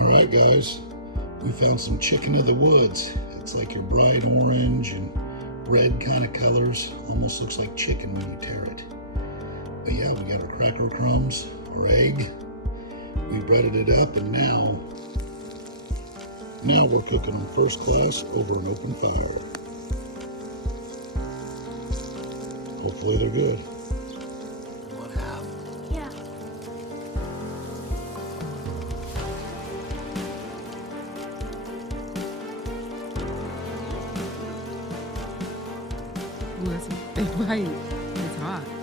All right, guys, we found some chicken of the woods. It's like your bright orange and red kind of colors. Almost looks like chicken when you tear it. But yeah, we got our cracker crumbs, our egg. We breaded it up, and now we're cooking them first class over an open fire. Hopefully they're good. What half? Yeah. Ooh, they bite. It's hot.